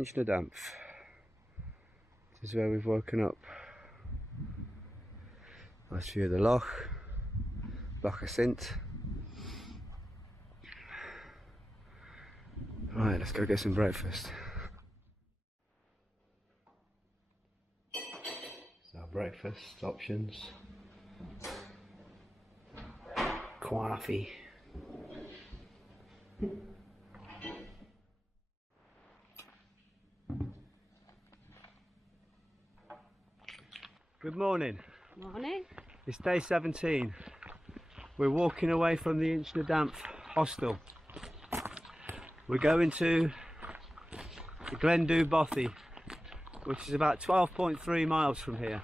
Inchnadamph. This is where we've woken up. Nice view of the loch of Sint. Right, let's go get some breakfast. So breakfast options. Coffee. Good morning. Morning. It's day 17. We're walking away from the Inchnadamph hostel. We're going to the Glencoul Bothy, which is about 12.3 miles from here.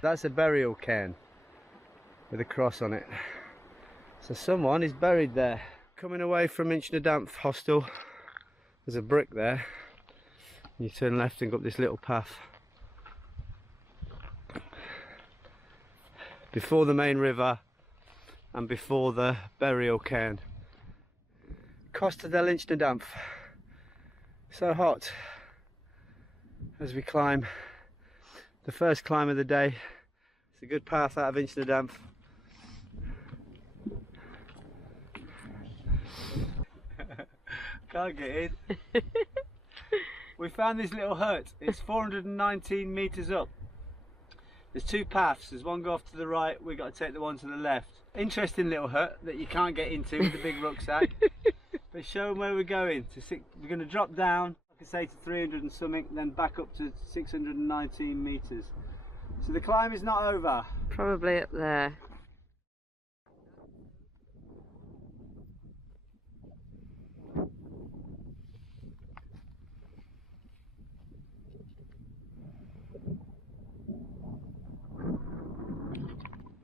That's a burial cairn with a cross on it. So someone is buried there. Coming away from Inchnadamph hostel, there's a brick there. You turn left and go up this little path. Before the main river and before the burial cairn. Costa del Inchnadamph. So hot as we climb the first climb of the day. It's a good path out of Inchnadamph. Can't get in. We found this little hut. It's 419 metres up. There's two paths. There's one go off to the right. We've got to take the one to the left. Interesting little hut that you can't get into with the big rucksack. But show them where we're going. We're going to drop down, like I say, to 300 and something, then back up to 619 metres. So the climb is not over. Probably up there.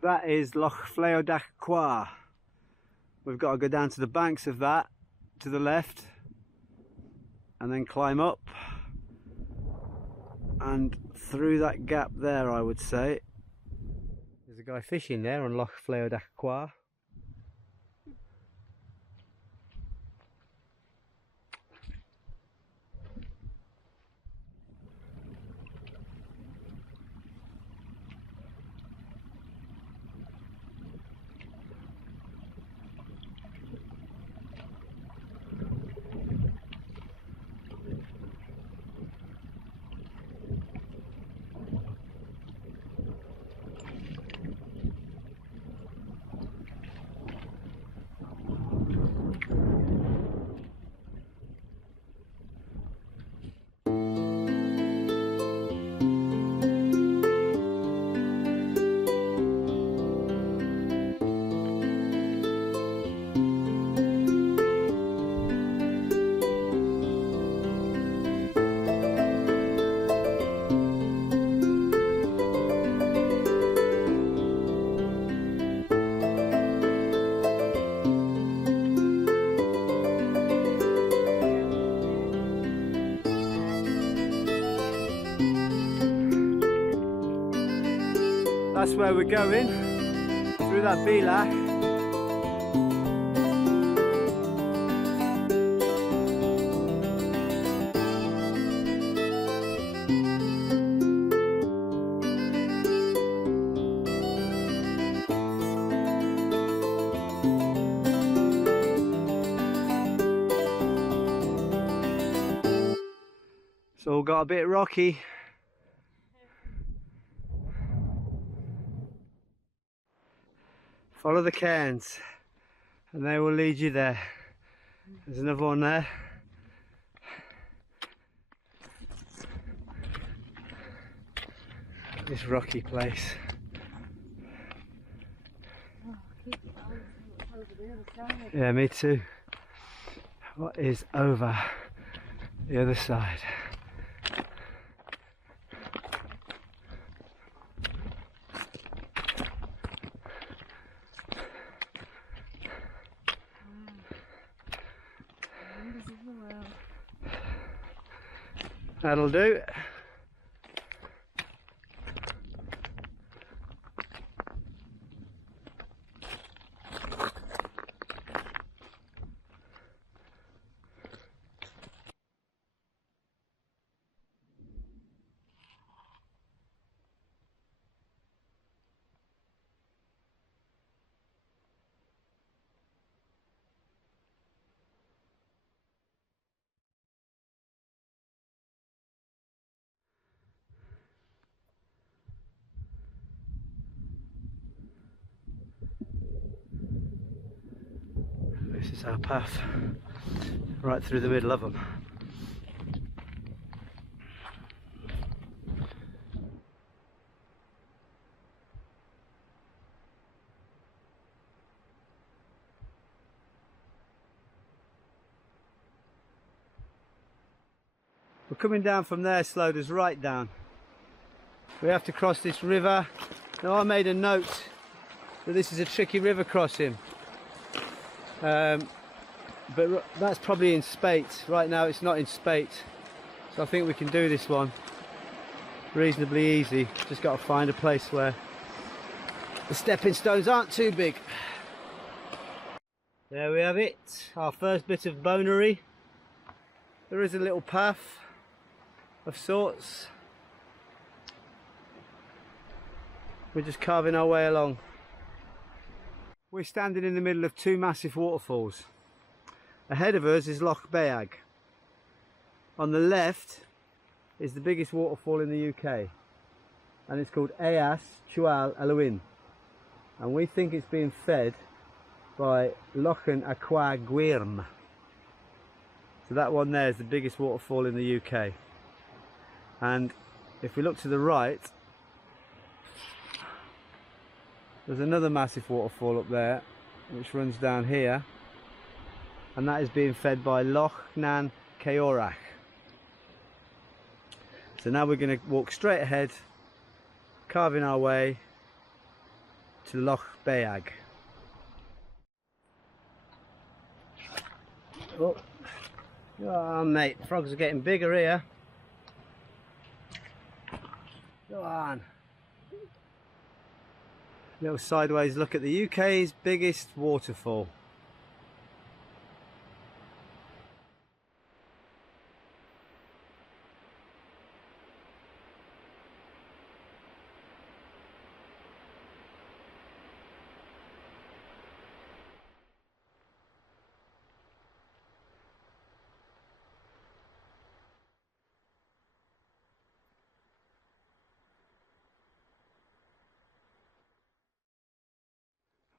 That is Loch Fleodach. We've got to go down to the banks of that, to the left, and then climb up and through that gap there, I would say. There's a guy fishing there on Loch Fleodach. That's where we're going, through that Belach. It's all got a bit rocky. Follow the cairns and they will lead you there. There's another one there. This rocky place. Yeah, me too. What is over the other side? That'll do. This is our path, right through the middle of them. We're coming down from there, slowed us right down. We have to cross this river. Now I made a note that this is a tricky river crossing. But that's probably in spate. Right now it's not in spate. So I think we can do this one reasonably easy. Just got to find a place where the stepping stones aren't too big. There we have it, our first bit of bonery. There is a little path of sorts. We're just carving our way along. We're standing in the middle of two massive waterfalls. Ahead of us is Loch Beag. On the left is the biggest waterfall in the UK, and it's called Eas Chual Alwyn, and we think it's being fed by Lochen Aqua Gwyrm. So that one there is the biggest waterfall in the UK. And if we look to the right, there's another massive waterfall up there which runs down here, and that is being fed by Loch Nan Keorach. So now we're going to walk straight ahead, carving our way to Loch Beag. Oh mate, frogs are getting bigger here. Go on. Little sideways look at the UK's biggest waterfall.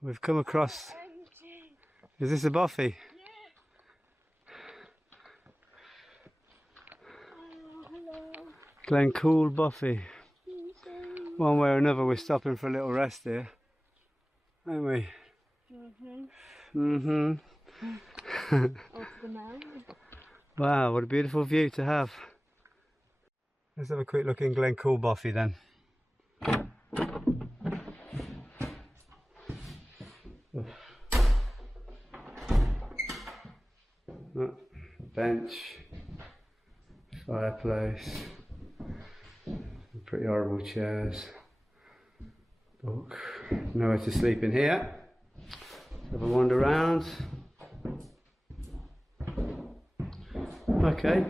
We've come across, is this a bothy? Glencoul Bothy. One way or another we're stopping for a little rest here, aren't we? Wow, what a beautiful view to have. Let's have a quick look in Glencoul Bothy then. Bench, fireplace, pretty horrible chairs, book, nowhere to sleep in here. Have a wander around. Okay,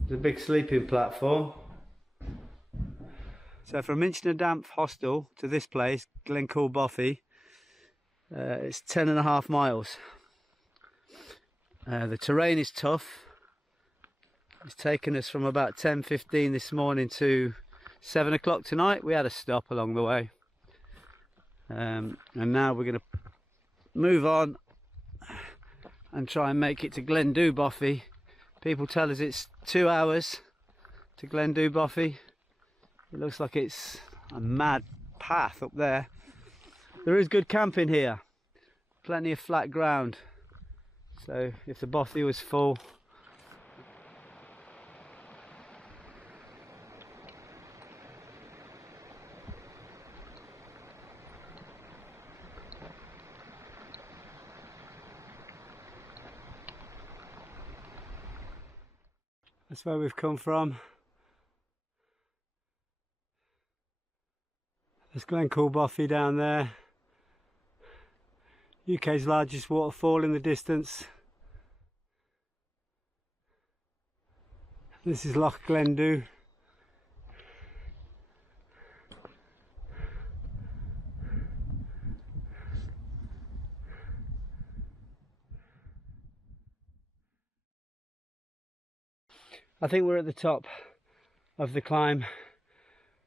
there's a big sleeping platform. So from Inchnadamph Hostel to this place, Glencoul Bothy, it's 10.5 miles. The terrain is tough. It's taken us from about 10:15 this morning to 7 o'clock tonight. We had a stop along the way, and now we're going to move on and try and make it to Glendhu Bothy. People tell us it's 2 hours to Glendhu Bothy. It looks like it's a mad path up there. There is good camping here, plenty of flat ground. So if the Bothy was full, that's where we've come from. There's Glencoul Bothy down there. UK's largest waterfall in the distance. This is Loch Glendhu. I think we're at the top of the climb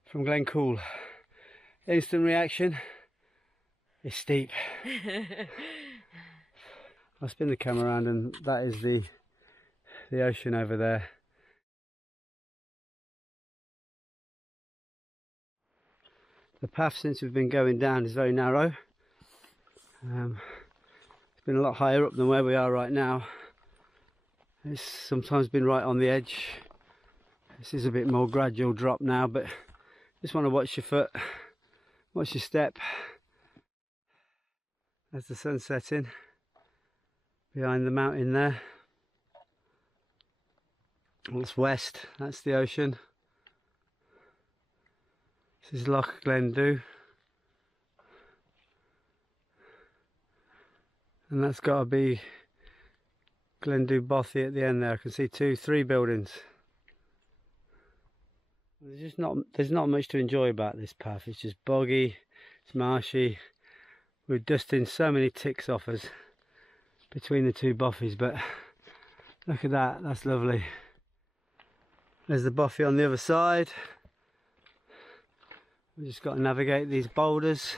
from Glencoul. Instant reaction, it's steep. I'll spin the camera around, and that is the ocean over there. The path since we've been going down is very narrow. It's been a lot higher up than where we are right now. It's sometimes been right on the edge. This is a bit more gradual drop now, but just want to watch your foot, watch your step. As the sun's setting behind the mountain there. It's west, that's the ocean. This is Loch Glendhu. And that's got to be Garb-bhaid Mor at the end there. I can see 3 buildings. There's not much to enjoy about this path. It's just boggy, it's marshy. We're dusting so many ticks off us between the 2 bothies, but look at that, that's lovely. There's the bothy on the other side. We've just got to navigate these boulders,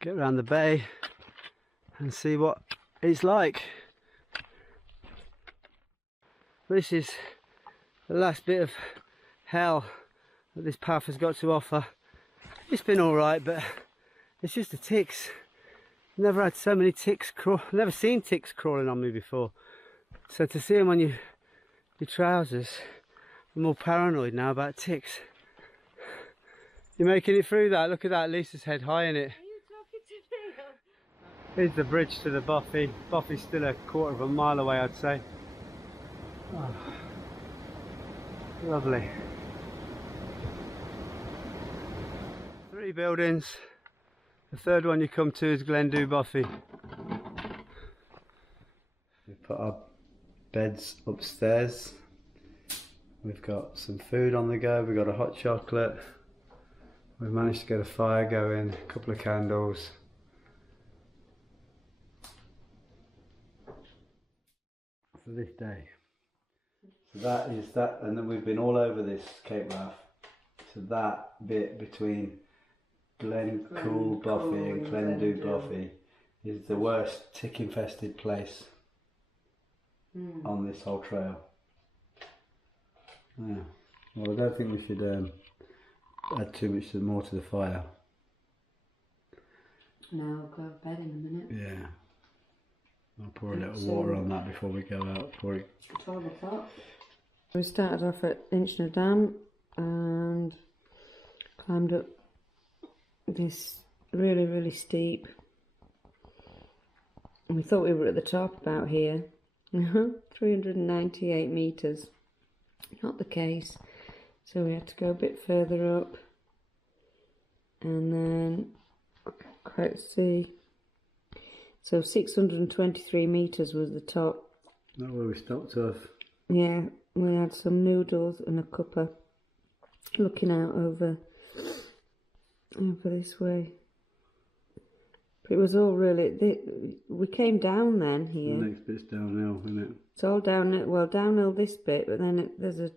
get around the bay and see what it's like. This is the last bit of hell that this path has got to offer. It's been alright, but it's just the ticks. Never had so many ticks never seen ticks crawling on me before. So to see them on your trousers, I'm more paranoid now about ticks. You're making it through that. Look at that, Lisa's head high in it. Are you talking to me? Here's the bridge to the Bothy. Bothy's still a quarter of a mile away, I'd say. Oh, lovely. 3 buildings. The third one you come to is Glendhu Bothy. We put our beds upstairs. We've got some food on the go. We've got a hot chocolate. We've managed to get a fire going, a couple of candles. For this day. So that is that, and then we've been all over this Cape Wrath. So that bit between Glencoul Bothy and Glendhu Bothy is the worst tick infested place on this whole trail. Yeah. Well, I don't think we should add too much more to the fire. No, I'll go to bed in a minute. Yeah. I'll pour a little water on that before we go out. 12 o'clock. We started off at Inchnadamph and climbed up this really steep. And we thought we were at the top about here. 398 metres. Not the case. So we had to go a bit further up. And then, I can't quite see. So 623 metres was the top. Not where we stopped off. Yeah, we had some noodles and a cuppa looking out over this way. But it was all really, we came down then here. The next bit's downhill, isn't it? It's all downhill, well downhill this bit, but then there's a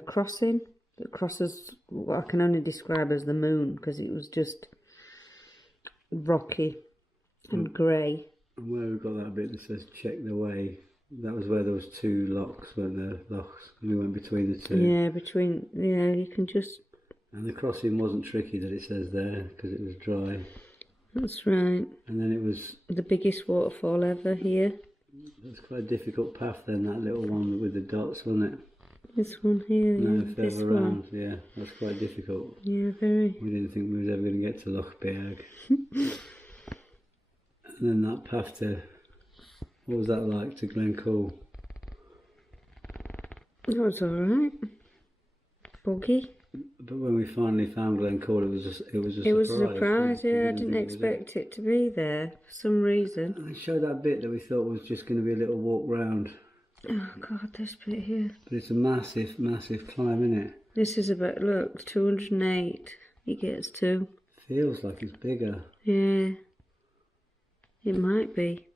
crossing that crosses what I can only describe as the moon, because it was just rocky and grey. And where we got that bit that says check the way, that was where there was 2 locks, weren't there? Locks. We went between the 2. Yeah, you can just... And the crossing wasn't tricky that it says there, because it was dry. That's right. And then it was... the biggest waterfall ever here. It's quite a difficult path then, that little one with the dots, wasn't it? This one here, No, yeah. further This around, one. yeah. That's quite difficult. Yeah, very. We didn't think we was ever going to get to Garb-bhaid. And then that path to... What was that like, to Glencoul? That was alright. Boggy. But when we finally found Glencoul, it was a surprise. It was a surprise, yeah. I didn't think expect it to be there for some reason. And they showed that bit that we thought was just going to be a little walk round. Oh God, this bit here. But it's a massive climb, isn't it? This is about, look, 208 he gets to. Feels like it's bigger. Yeah. It might be.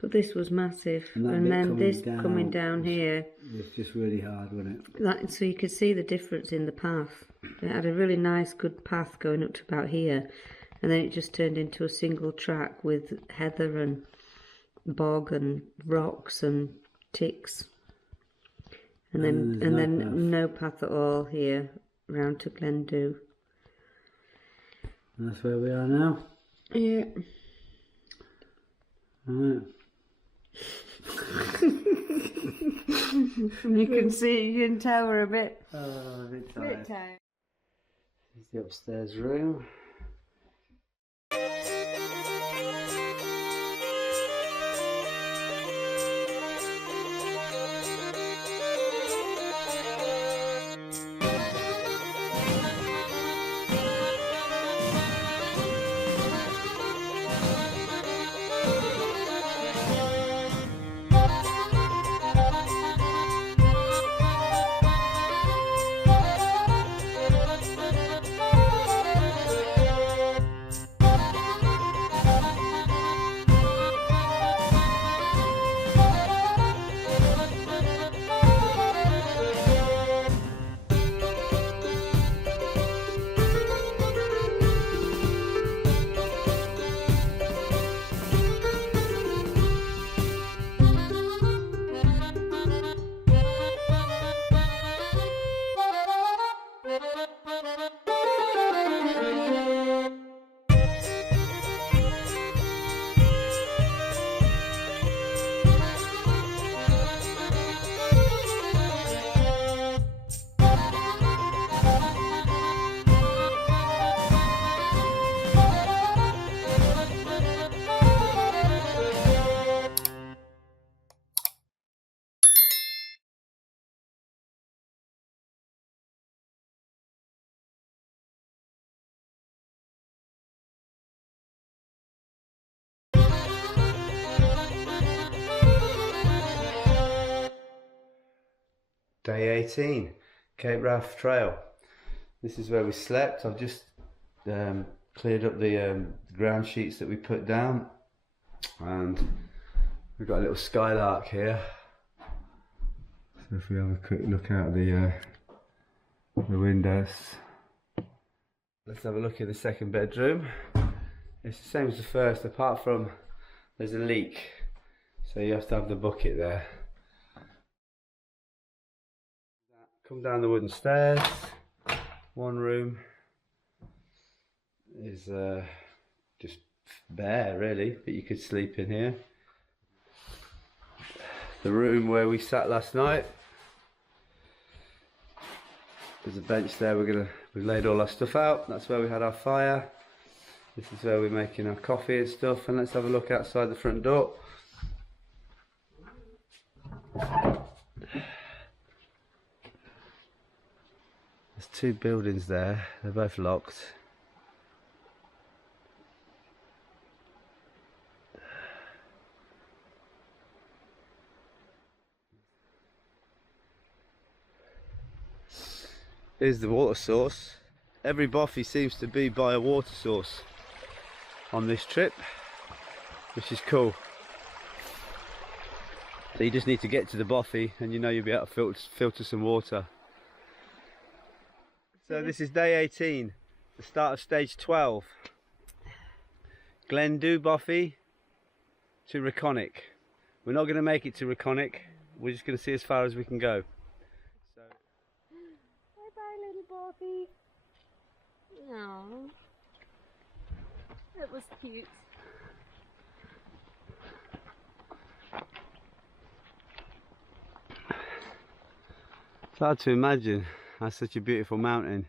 But this was massive. And then this coming down here. It was just really hard, wasn't it? So you could see the difference in the path. It had a really nice, good path going up to about here. And then it just turned into a single track with heather and bog and rocks and ticks. And then no path at all here round to Glendhu. And that's where we are now. Yeah. Right. You can see, you can tell we're a bit Tired. tired. This is the upstairs room. Day 18, Cape Wrath Trail. This is where we slept. I've just cleared up the ground sheets that we put down, and we've got a little skylark here. So if we have a quick look out the windows, let's have a look at the second bedroom. It's the same as the first, apart from there's a leak, so you have to have the bucket there. Come down the wooden stairs. One room is just bare really, but you could sleep in here. The room where we sat last night, there's a bench there. We've laid all our stuff out. That's where we had our fire. This is where we're making our coffee and stuff. And let's have a look outside the front door. There's two buildings there, they're both locked. Here's the water source. Every bothy seems to be by a water source on this trip, which is cool. So you just need to get to the bothy and you know you'll be able to filter some water. So this is day 18, the start of stage 12. Glendhu bothy to Rhichonic. We're not going to make it to Rhichonic, we're just going to see as far as we can go. So, Bye bye little bothy. No. That was cute. it's hard to imagine. That's such a beautiful mountain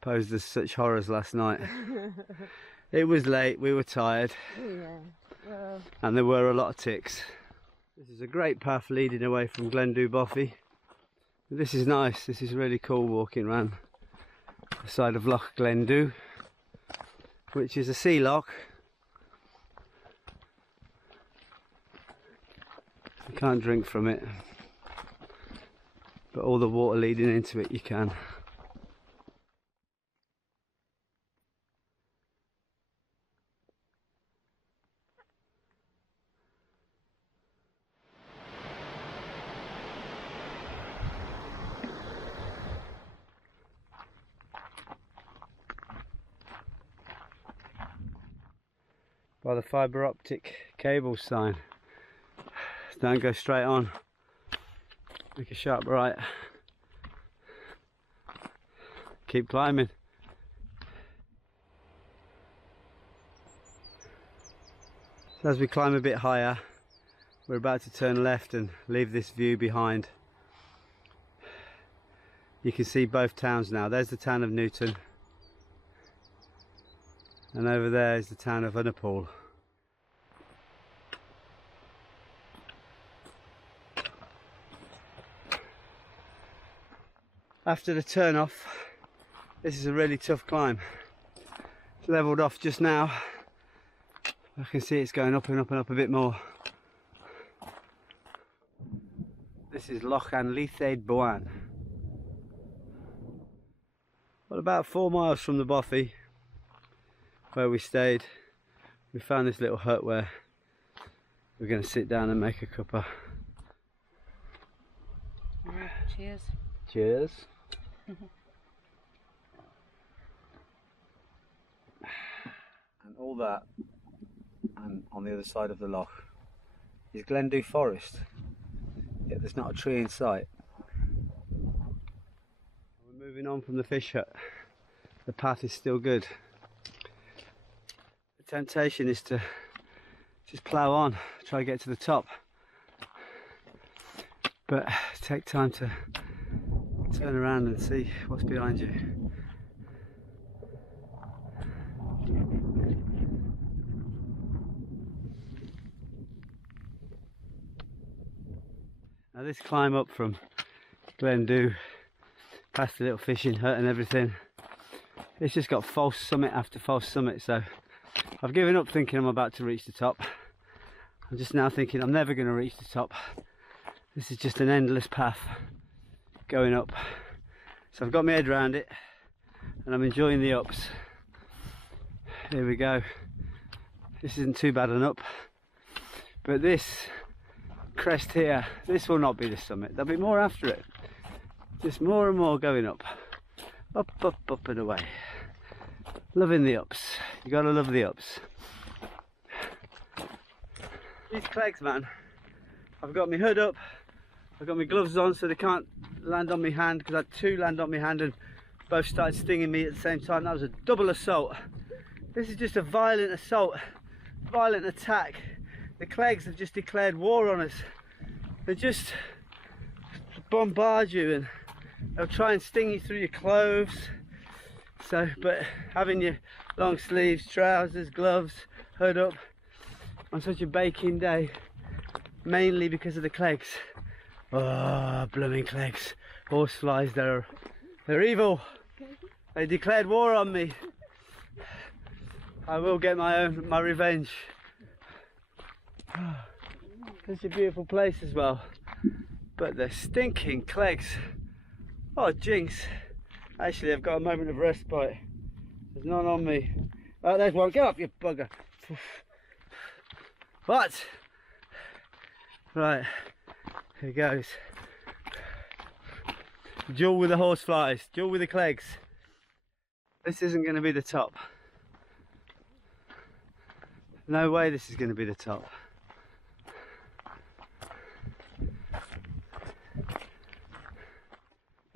posed as such horrors last night. It was late, we were tired, and there were a lot of ticks. This is a great path leading away from Glendhu bothy. This is nice, this is really cool walking around the side of Loch Glendhu, which is a sea loch. You can't drink from it, but all the water leading into it you can. By the fibre optic cable sign. Don't go straight on. Make a sharp right. Keep climbing. So as we climb a bit higher, we're about to turn left and leave this view behind. You can see both towns now. There's the town of Newton, and over there is the town of Unapool. After the turn off, this is a really tough climb. It's levelled off just now. I can see it's going up and up and up a bit more. This is Loch Anlithaid Boan. Well, about 4 miles from the Bothy, where we stayed, we found this little hut where we're going to sit down and make a cuppa. Right, cheers. Cheers. And all that, and on the other side of the loch is Glendhu forest, yet there's not a tree in sight. We're moving on from the fish hut. The path is still good. The temptation is to just plough on, try to get to the top, but take time to turn around and see what's behind you. Now this climb up from Glendhu, past the little fishing hut and everything, it's just got false summit after false summit, so I've given up thinking I'm about to reach the top. I'm just now thinking I'm never going to reach the top. This is just an endless path going up. So I've got my head around it and I'm enjoying the ups. Here we go. This isn't too bad an up, but this crest here, this will not be the summit. There'll be more after it. Just more and more going up. Up, up, up and away. Loving the ups. You gotta love the ups. These clegs, man. I've got my hood up. I've got my gloves on so they can't land on my hand, because I had 2 land on my hand and both started stinging me at the same time. That was a double assault. This is just a violent assault, violent attack. The clegs have just declared war on us. They just bombard you and they'll try and sting you through your clothes. So, but having your long sleeves, trousers, gloves, hood up on such a baking day, mainly because of the clegs. Oh, blooming clegs. Horseflies, they're evil. They declared war on me. I will get my revenge. Such a beautiful place as well, but the stinking clegs. Oh jinx. Actually, I've got a moment of respite. There's none on me. Oh, there's one. Get up, you bugger. What? Right, here goes. Duel with the horseflies, duel with the clegs. This isn't going to be the top. No way this is going to be the top.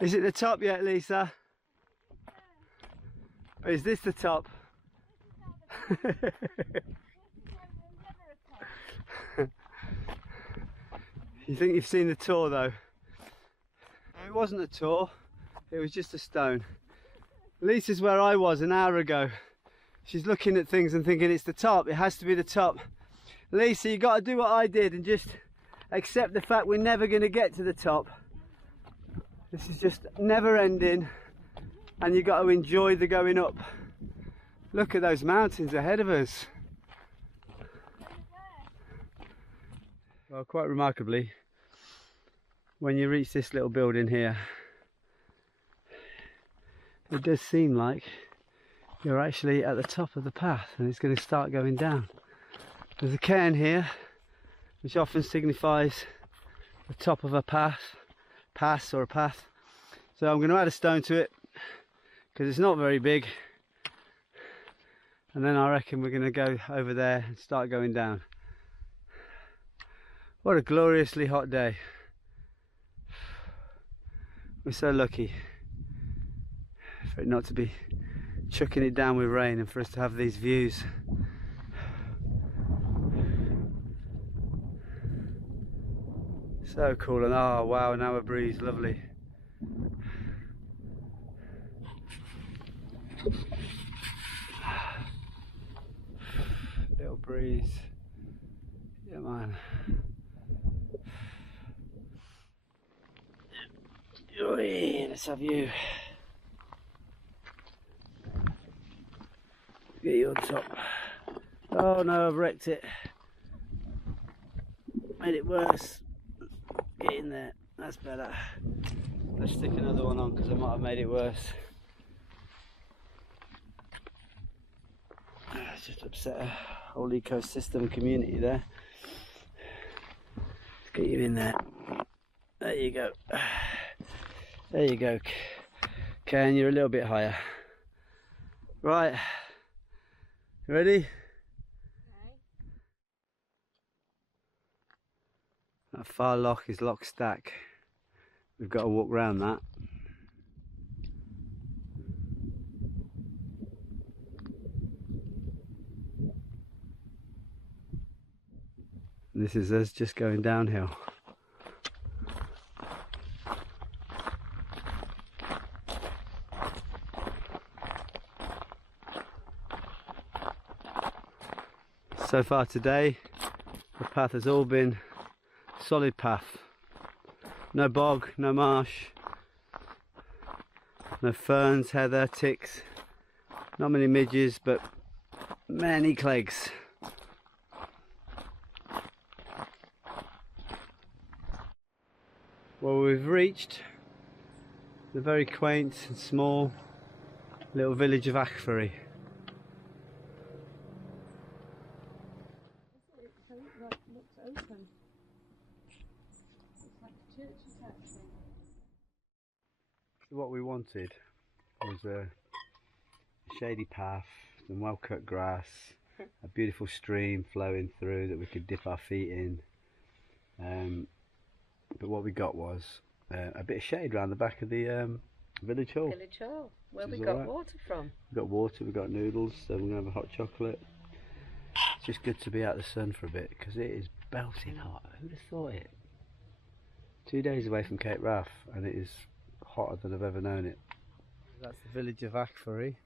Is it the top yet, Lisa? Or is this the top? You think you've seen the tour though? It wasn't a tour, it was just a stone. Lisa's where I was an hour ago. She's looking at things and thinking it's the top, it has to be the top. Lisa, you got to do what I did and just accept the fact we're never going to get to the top. This is just never ending and you got to enjoy the going up. Look at those mountains ahead of us. Well, quite remarkably, when you reach this little building here, it does seem like you're actually at the top of the path and it's going to start going down. There's a cairn here which often signifies the top of a pass or a path. So I'm going to add a stone to it because it's not very big, and then I reckon we're going to go over there and start going down. What a gloriously hot day. We're so lucky for it not to be chucking it down with rain and for us to have these views. So cool, and oh wow, now a breeze, lovely. Little breeze. Yeah man. Let's have you. Get you on top. Oh no, I've wrecked it. Made it worse. Get in there. That's better. Let's stick another one on because I might have made it worse. It's just upset a whole ecosystem community there. Let's get you in there. There you go. There you go. Okay, and you're a little bit higher. Right. You ready? Okay. That far loch is Loch Stack. We've got to walk round that. And this is us just going downhill. So far today, the path has all been solid path. No bog, no marsh, no ferns, heather, ticks, not many midges, but many clegs. Well, we've reached the very quaint and small little village of Achfrey. What we wanted was a shady path, some well cut grass, a beautiful stream flowing through that we could dip our feet in, but what we got was a bit of shade around the back of the village hall. Village hall, where we got water from. We got water, we got noodles, so we're going to have a hot chocolate. It's just good to be out in the sun for a bit because it is belting hot. Who'd have thought it? 2 days away from Cape Wrath and it is hotter than I've ever known it. That's the village of Achfrey.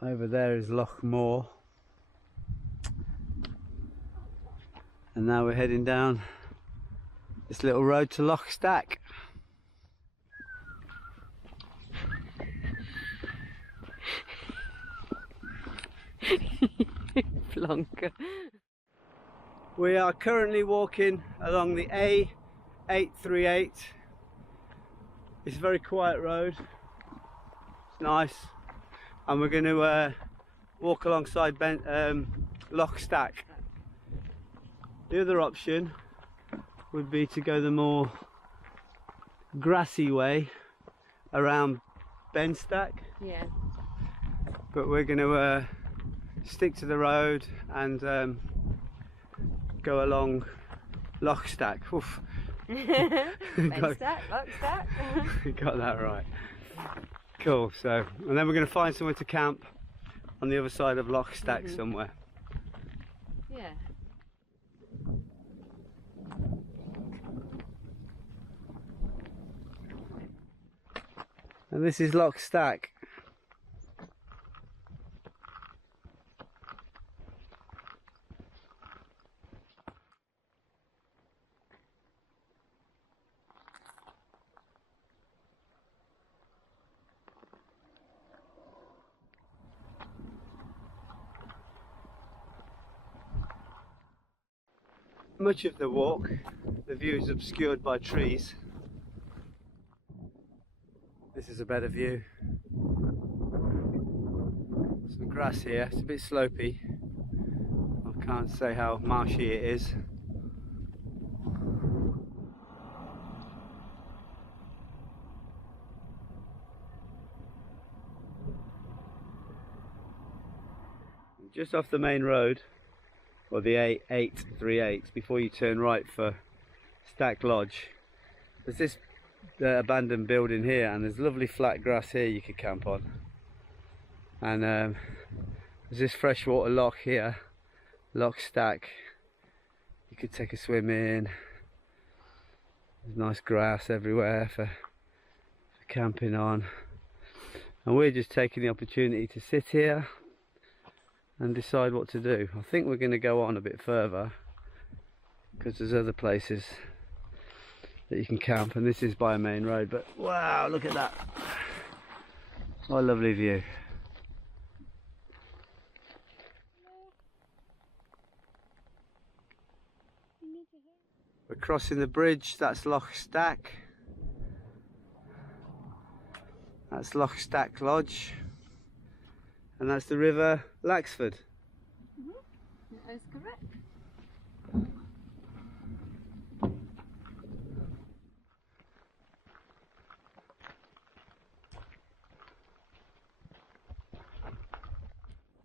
Over there is Loch Mor. And now we're heading down this little road to Loch Stack. Flonker. We are currently walking along the A838. It's a very quiet road. It's nice. And we're going to walk alongside Loch Stack. The other option would be to go the more grassy way around Benstack. Yeah. But we're going to stick to the road and go along Loch Stack. Oof. Benstack, Loch Stack. We got that right. Cool. So, and then we're going to find somewhere to camp on the other side of Loch Stack somewhere. Yeah. And this is Loch Stack. Much of the walk, the view is obscured by trees. This is a better view. Some grass here, it's a bit slopey. I can't say how marshy it is. Just off the main road, or the 838 before you turn right for Stack Lodge. There's this abandoned building here, and there's lovely flat grass here you could camp on. And there's this freshwater loch here, Loch Stack. You could take a swim in. There's nice grass everywhere for camping on. And we're just taking the opportunity to sit here and decide what to do. I think we're going to go on a bit further because there's other places that you can camp, and this is by a main road. But wow, look at that. What a lovely view. We're crossing the bridge. That's Loch Stack. That's Loch Stack Lodge. And that's the river Laxford. That is correct.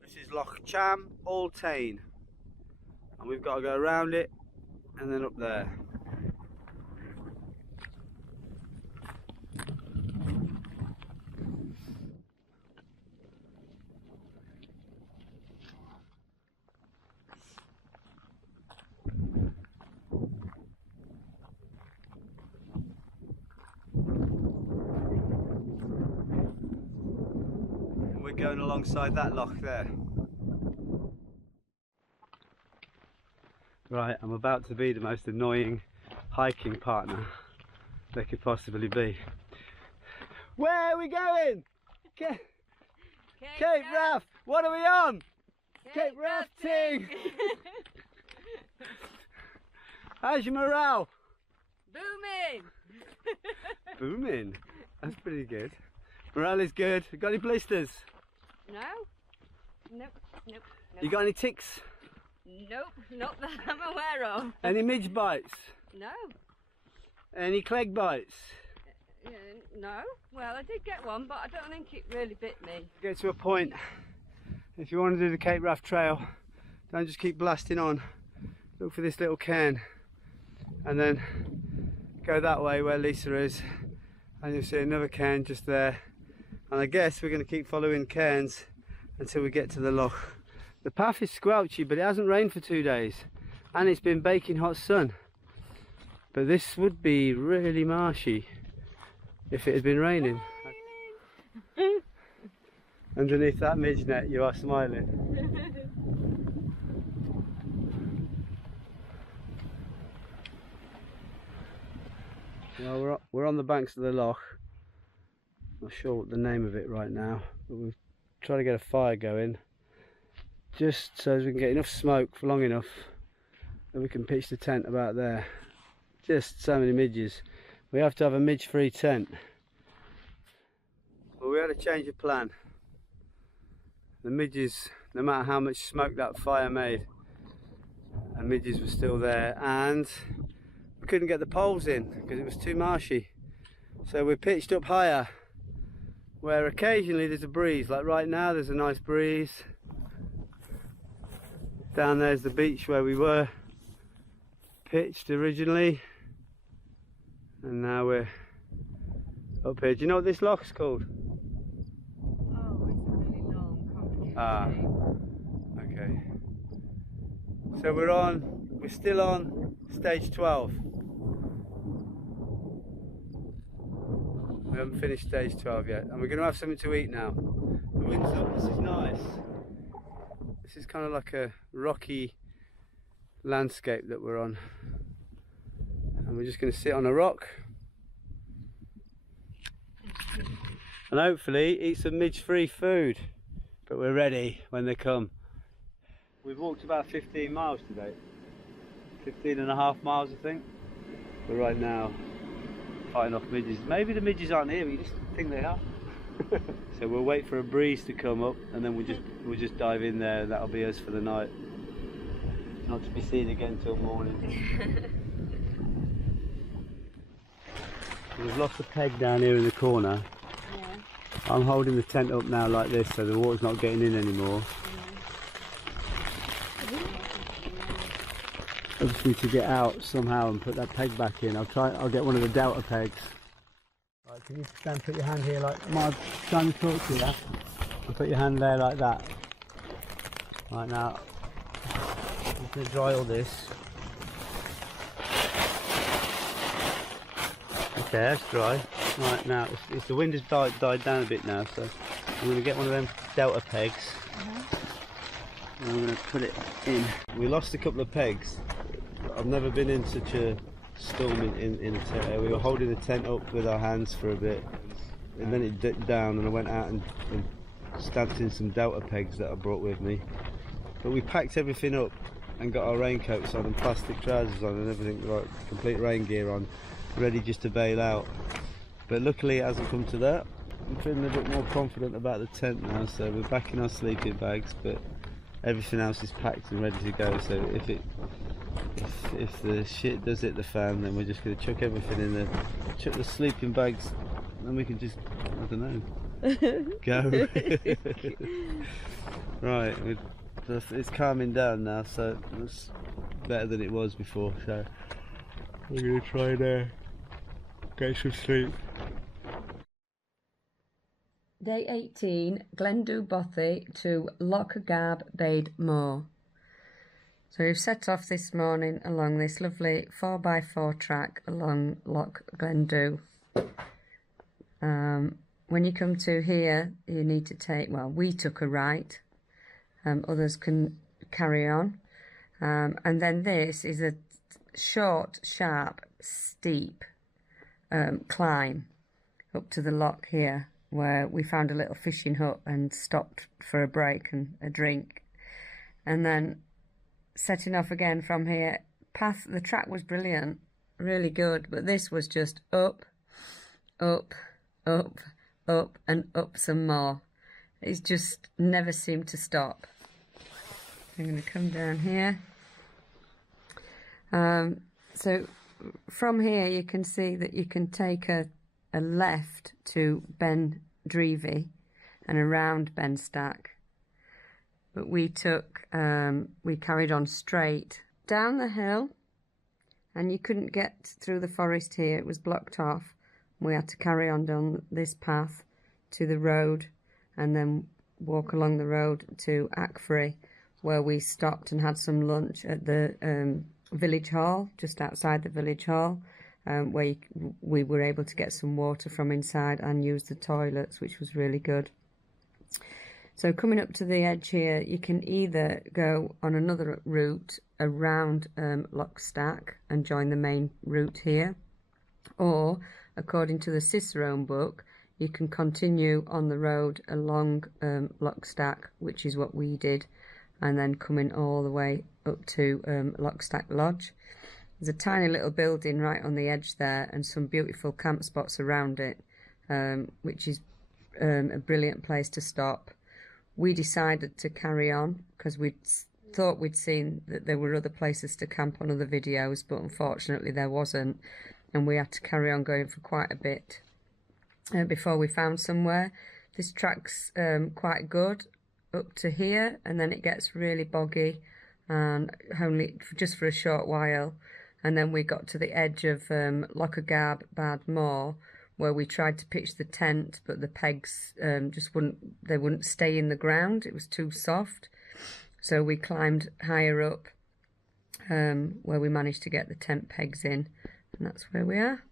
This is Loch Cham Altain, and we've got to go around it and then up there. And we're going alongside that loch there. Right, I'm about to be the most annoying hiking partner there could possibly be. Where are we going? Cape Raft! What are we on? Cape rafting! How's your morale? Booming! Booming? That's pretty good. Morale is good. You got any blisters? No? Nope. You got any ticks? Nope, not that I'm aware of. Any midge bites? No. Any clegg bites? No. Well, I did get one, but I don't think it really bit me. Get to a point. If you want to do the Cape Raft Trail, don't just keep blasting on. Look for this little cairn, and then go that way where Lisa is, and you'll see another cairn just there. And I guess we're going to keep following cairns until we get to the loch. The path is squelchy, but it hasn't rained for 2 days, and it's been baking hot sun. But this would be really marshy if it had been raining. Underneath that midge net, you are smiling. Well, we're on the banks of the loch. Not sure what the name of it right now, but we're trying to get a fire going, just so as we can get enough smoke for long enough that we can pitch the tent about there. Just so many midges. We have to have a midge-free tent. Well, we had a change of plan. The midges, no matter how much smoke that fire made, the midges were still there, and we couldn't get the poles in because it was too marshy. So we pitched up higher, where occasionally there's a breeze. Like right now there's a nice breeze. Down there's the beach where we were pitched originally, and now we're up here. Do you know what this loch's called? Oh, it's a really long, complicated name. Okay. So we're still on stage 12. We haven't finished stage 12 yet, and we're going to have something to eat now. The wind's up. This is nice. This is kind of like a rocky landscape that we're on, and we're just going to sit on a rock and hopefully eat some midge-free food, but we're ready when they come. We've walked about 15 miles today, 15.5 miles I think, but right now fighting off midges. Maybe the midges aren't here, we just think they are. So we'll wait for a breeze to come up, and then we'll just dive in there. That'll be us for the night, not to be seen again till morning. There's lots of peg down here in the corner. Yeah. I'm holding the tent up now like this so the water's not getting in anymore. I just need to get out somehow and put that peg back in. I'll get one of the delta pegs. Right, can you stand, put your hand here like, I'm trying to talk to you, and put your hand there like that. Right, now, I'm going to dry all this. Okay, that's dry. Right, now, the wind has died down a bit now, so I'm going to get one of them delta pegs. And I'm going to put it in. We lost a couple of pegs. I've never been in such a storm in a tent. We were holding the tent up with our hands for a bit, and then it dipped down, and I went out and stamped in some delta pegs that I brought with me. But we packed everything up and got our raincoats on and plastic trousers on and everything, like complete rain gear on, ready just to bail out. But luckily it hasn't come to that. I'm feeling a bit more confident about the tent now, so we're back in our sleeping bags, but everything else is packed and ready to go. So if the shit does hit the fan, then we're just going to chuck everything in there, chuck the sleeping bags, and we can just, I don't know, go. Right, it's calming down now, so it's better than it was before. So we're going to try and get some sleep. Day 18, Glendhu Bothy to Garb-bhaid Mor. So we've set off this morning along this lovely 4x4 track along Loch Glendhu. When you come to here, you need to take, well, we took a right, others can carry on. And then this is a short, sharp, steep climb up to the loch here, where we found a little fishing hut and stopped for a break and a drink. And then setting off again from here. The track was brilliant, really good, but this was just up, up, up, up and up some more. It just never seemed to stop. I'm going to come down here. So from here you can see that you can take a left to Ben Dreevy and around Ben Stack, but we carried on straight down the hill, and you couldn't get through the forest here, it was blocked off. We had to carry on down this path to the road and then walk along the road to Ackfrey, where we stopped and had some lunch at the village hall, just outside the village hall, where we were able to get some water from inside and use the toilets, which was really good. So coming up to the edge here, you can either go on another route around Loch Stack and join the main route here, or according to the Cicerone book, you can continue on the road along Loch Stack, which is what we did, and then coming all the way up to Loch Stack Lodge. There's a tiny little building right on the edge there and some beautiful camp spots around it, which is a brilliant place to stop. We decided to carry on because we thought we'd seen that there were other places to camp on other videos, but unfortunately there wasn't, and we had to carry on going for quite a bit before we found somewhere. This track's quite good up to here, and then it gets really boggy, and only just for a short while. And then we got to the edge of Garb-bhaid Mor, where we tried to pitch the tent, but the pegs just wouldn't stay in the ground. It was too soft. So we climbed higher up, where we managed to get the tent pegs in, and that's where we are.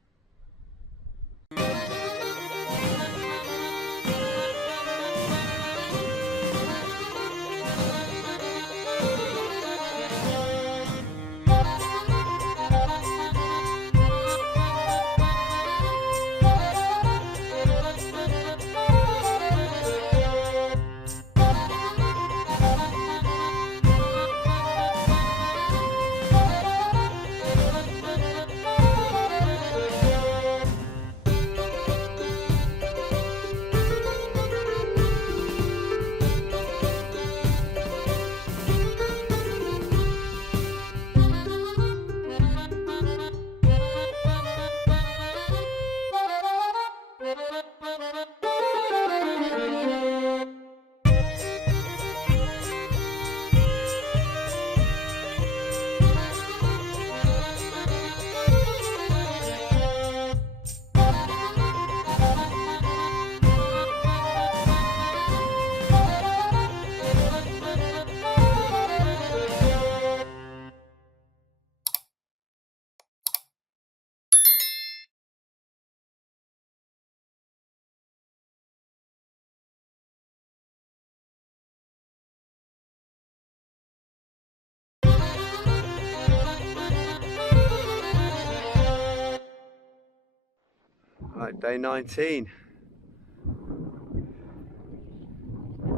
like day 19.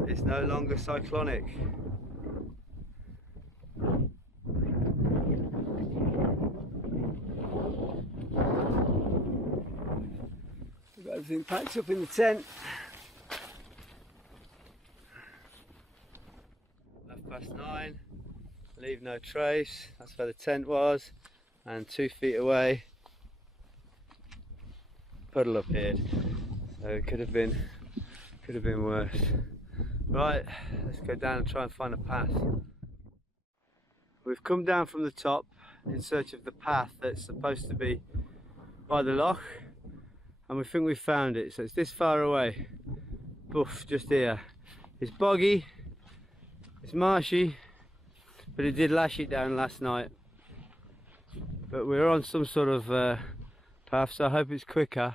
It's no longer cyclonic. We've got everything packed up in the tent. 9:30, leave no trace, that's where the tent was, and 2 feet away, puddle appeared. So it could have been worse. Right, let's go down and try and find a path. We've come down from the top in search of the path that's supposed to be by the loch, and we think we've found it. So it's this far away. Boof, just here. It's boggy, it's marshy, but it did lash it down last night. But we're on some sort of path, so I hope it's quicker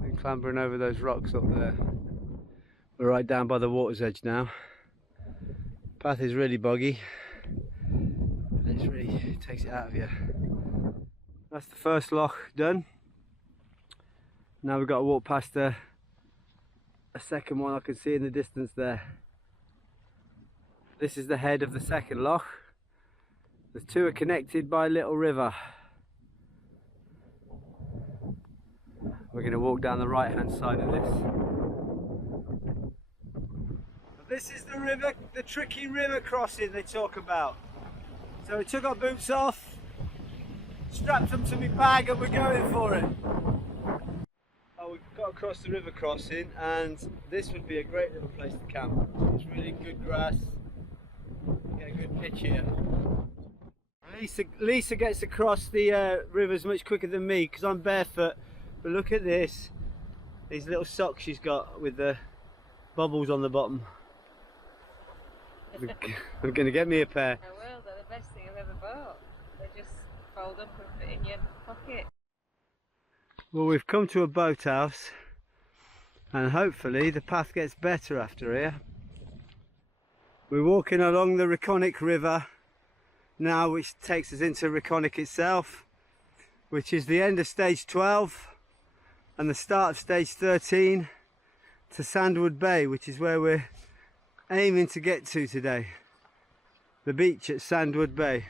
than clambering over those rocks up there. We're right down by the water's edge now. Path is really boggy. It really takes it out of you. That's the first loch done. Now we've got to walk past a second one I can see in the distance there. This is the head of the second loch. The two are connected by a little river. We're going to walk down the right hand side of this. This is the river, the tricky river crossing they talk about. So we took our boots off, strapped them to my bag, and we're going for it. Oh, we've got across the river crossing, and this would be a great little place to camp. It's really good grass, get a good pitch here. Lisa gets across the rivers much quicker than me because I'm barefoot, but look at this, these little socks she's got with the bubbles on the bottom. I'm going to get me a pair. I will, they're the best thing I've ever bought. They just fold up and fit in your pocket. Well, we've come to a boathouse and hopefully the path gets better after here. We're walking along the Rhichonic river now, which takes us into Rhichonic itself, which is the end of stage 12 and the start of stage 13 to Sandwood Bay, which is where we're aiming to get to today. The beach at Sandwood Bay.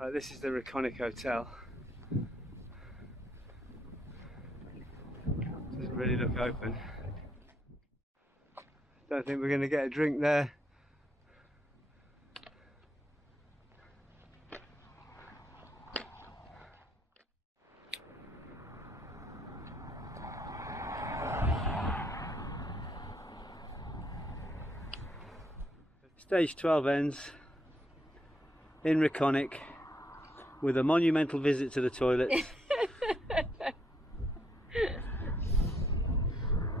Right, this is the Rhichonic Hotel. Doesn't really look open. Don't think we're going to get a drink there. Stage 12 ends in Rhichonic with a monumental visit to the toilets.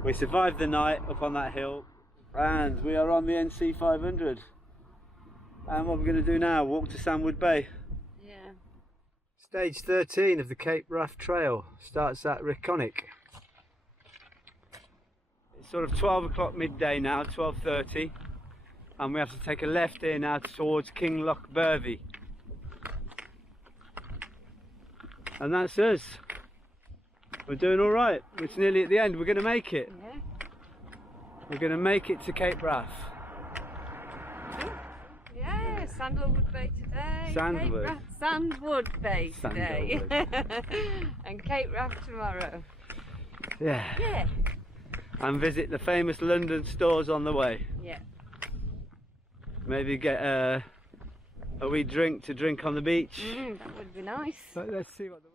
We survived the night up on that hill and we are on the NC 500. And what we're going to do now, walk to Sandwood Bay. Yeah. Stage 13 of the Cape Raft Trail starts at Rhichonic. It's sort of 12 o'clock midday now, 12:30, and we have to take a left here now towards Bothy. And that's us. We're doing all right. It's nearly at the end. We're going to make it. Yeah. We're going to make it to Cape Raft. Yeah, Sandwood Bay today. Sandwood. Sandwood Bay today. Sandwood. And Cape Raft tomorrow. Yeah. Yeah. And visit the famous London stores on the way. Yeah. Maybe get a wee drink to drink on the beach. That would be nice. But let's see what the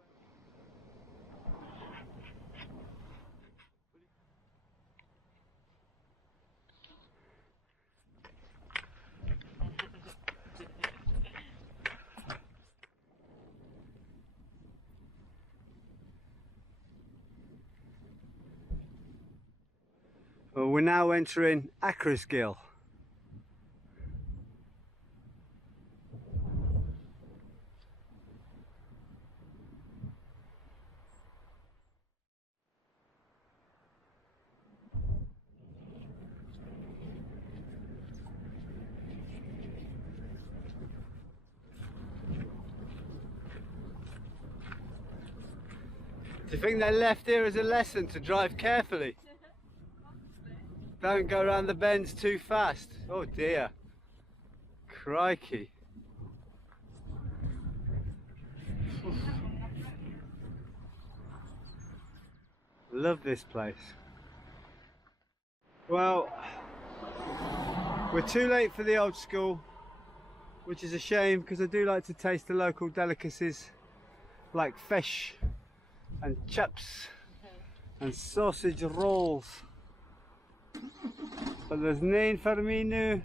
now entering Akrasgill. Do you think they left here as a lesson to drive carefully? Don't go around the bends too fast. Oh dear. Crikey. Love this place. Well, we're too late for the old school, which is a shame because I do like to taste the local delicacies like fish and chips and sausage rolls. But there's none for me now.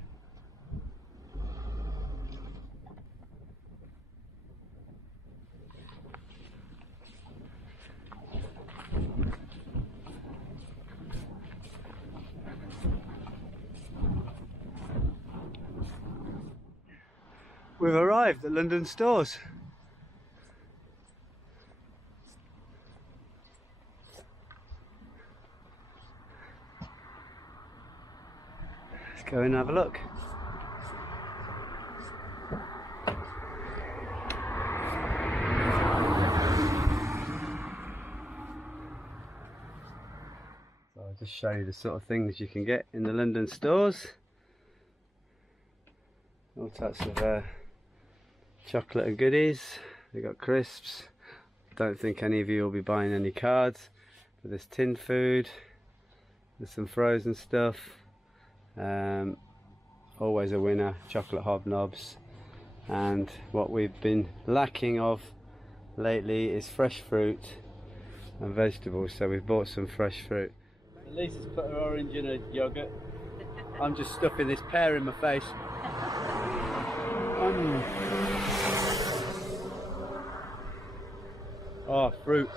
We've arrived at London Stores. Let's go and have a look. So I'll just show you the sort of things you can get in the London Stores. All types of chocolate and goodies. They've got crisps. Don't think any of you will be buying any cards, but there's tinned food, there's some frozen stuff, always a winner, chocolate hobnobs. And what we've been lacking of lately is fresh fruit and vegetables, so we've bought some fresh fruit. Lisa's put her orange in a yoghurt. I'm just stuffing this pear in my face. Oh, fruit.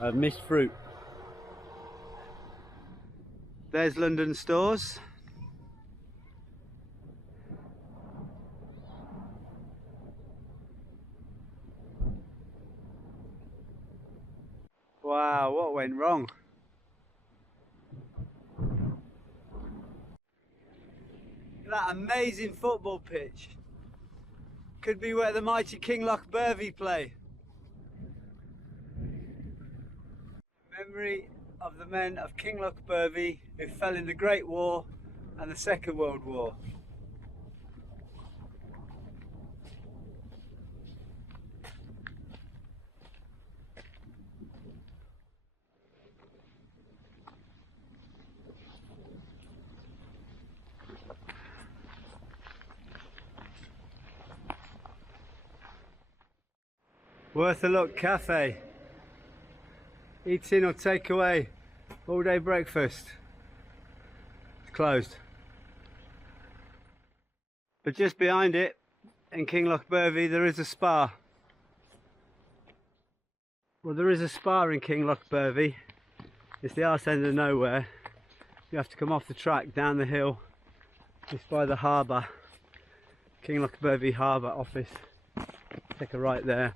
I've missed fruit. There's London Stores. Wow, what went wrong? That amazing football pitch could be where the mighty Kinloch Bothy play. Memory of the men of Kinloch Bothy who fell in the Great War and the Second World War. Worth a look cafe. Eat in or take away. All day breakfast. It's closed. But just behind it, in Kinloch Bothy, there is a spa. Well, there is a spa in Kinloch Bothy. It's the arse end of nowhere. You have to come off the track down the hill. It's by the harbour. Kinloch Bothy Harbour office. Take a right there.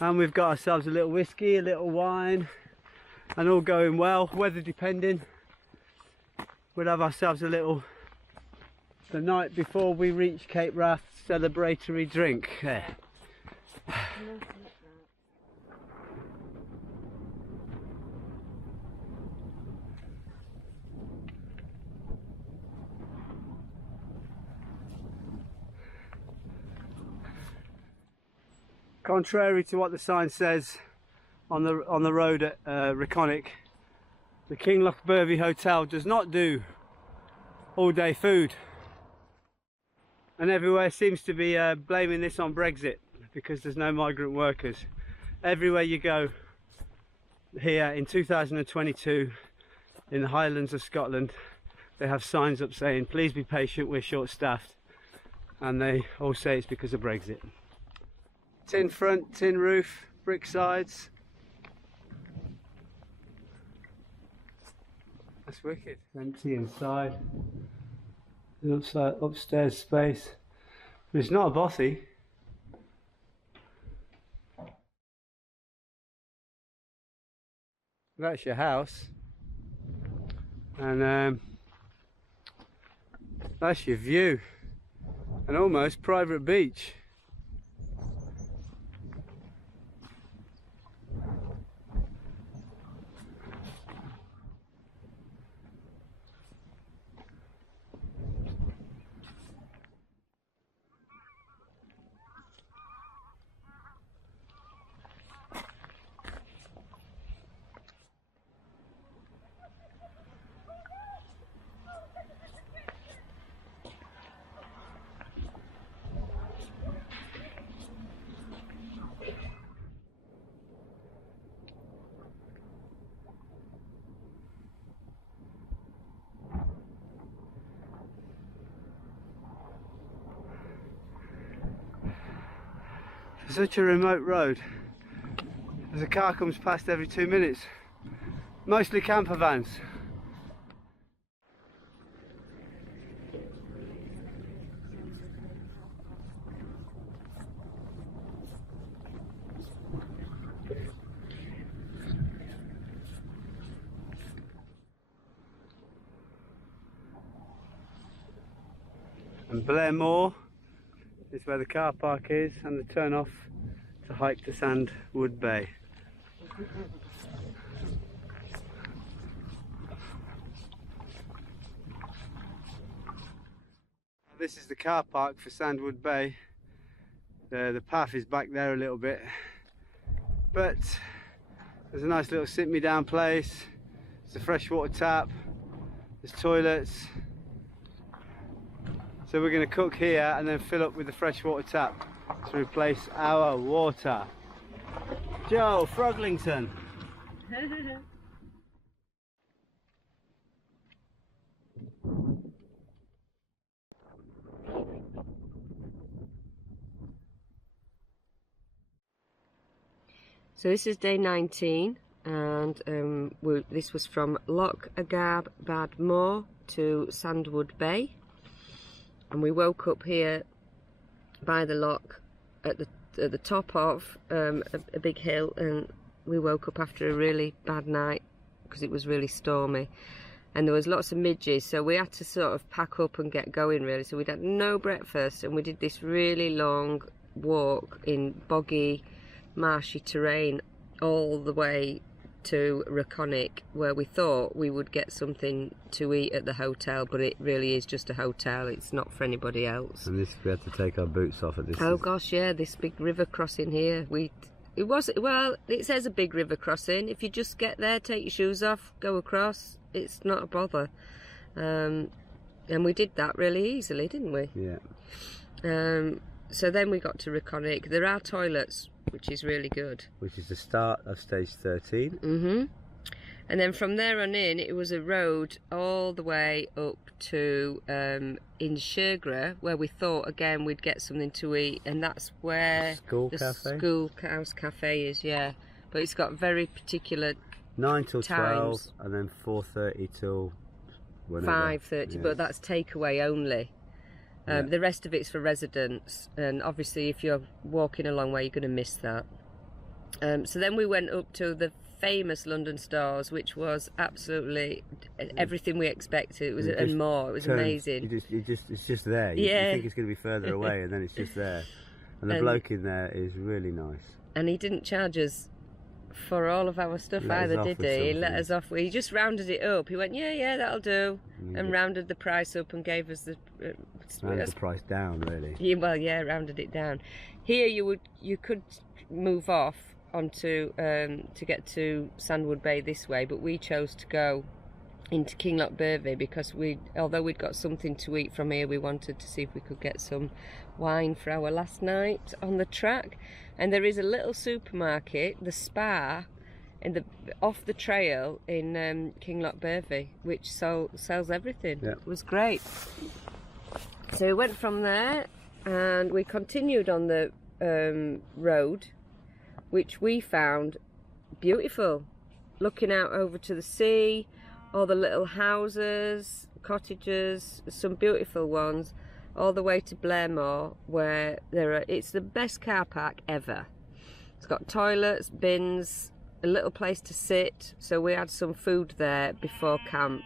And we've got ourselves a little whiskey, a little wine, and all going well, weather depending. We'll have ourselves a little, the night before we reach Cape Wrath, celebratory drink. There. Contrary to what the sign says on the road at Rhichonic, the Kinloch Bothy Hotel does not do all-day food, and everywhere seems to be blaming this on Brexit because there's no migrant workers. Everywhere you go here in 2022 in the Highlands of Scotland, they have signs up saying please be patient, we're short-staffed, and they all say it's because of Brexit. Tin front, tin roof, brick sides. A That's wicked. Empty inside. Upstairs space. But it's not a bothy. That's your house. And that's your view. An almost private beach. Such a remote road. There's a car comes past every 2 minutes. Mostly camper vans. And Blair Moor is where the car park is, and the turn off to hike to Sandwood Bay. This is the car park for Sandwood Bay. The path is back there a little bit, but there's a nice little sit me down place. There's a freshwater tap, there's toilets. So we're going to cook here and then fill up with the freshwater tap to replace our water. Joe Froglington. So this is day 19, and this was from Garb-bhaid Mor to Sandwood Bay. And we woke up here by the loch at the top of a big hill, and we woke up after a really bad night because it was really stormy and there was lots of midges, so we had to sort of pack up and get going really. So we'd had no breakfast and we did this really long walk in boggy, marshy terrain all the way to Rhichonic, where we thought we would get something to eat at the hotel, but it really is just a hotel, it's not for anybody else. And this, we had to take our boots off at this. Oh gosh, yeah, this big river crossing here. It says a big river crossing. If you just get there, take your shoes off, go across, it's not a bother. And we did that really easily, didn't we? Yeah. So then we got to Rhichonic. There are toilets, which is really good. Which is the start of stage 13. Mm-hmm. And then from there on in, it was a road all the way up to Inchnadamph, where we thought again we'd get something to eat, and that's where Schoolhouse Cafe is, yeah. But it's got very particular 9 till times. 12, and then 4:30 till whenever. 5:30, yeah. But that's takeaway only. Yeah. The rest of it's for residents, and obviously if you're walking a long way you're going to miss that. So then we went up to the famous London stores, which was absolutely everything we expected. It was and more. It was amazing. It's just there. You think it's going to be further away, and then it's just there. And the bloke in there is really nice. And he didn't charge us for all of our stuff either, did he? He let us off. He just rounded it up. He went, yeah, that'll do, and rounded the price up and gave us the rounded the price down, really. Yeah, well, yeah, rounded it down. Here you could move off onto to get to Sandwood Bay this way, but we chose to go into Glendhu because although we'd got something to eat from here, we wanted to see if we could get some wine for our last night on the track. And there is a little supermarket, the Spa, off the trail in Glendhu, which sells everything. Yeah. It was great. So we went from there and we continued on the road, which we found beautiful, looking out over to the sea, all the little houses, cottages, some beautiful ones, all the way to Blairmore, where it's the best car park ever. It's got toilets, bins, a little place to sit, so we had some food there before camp.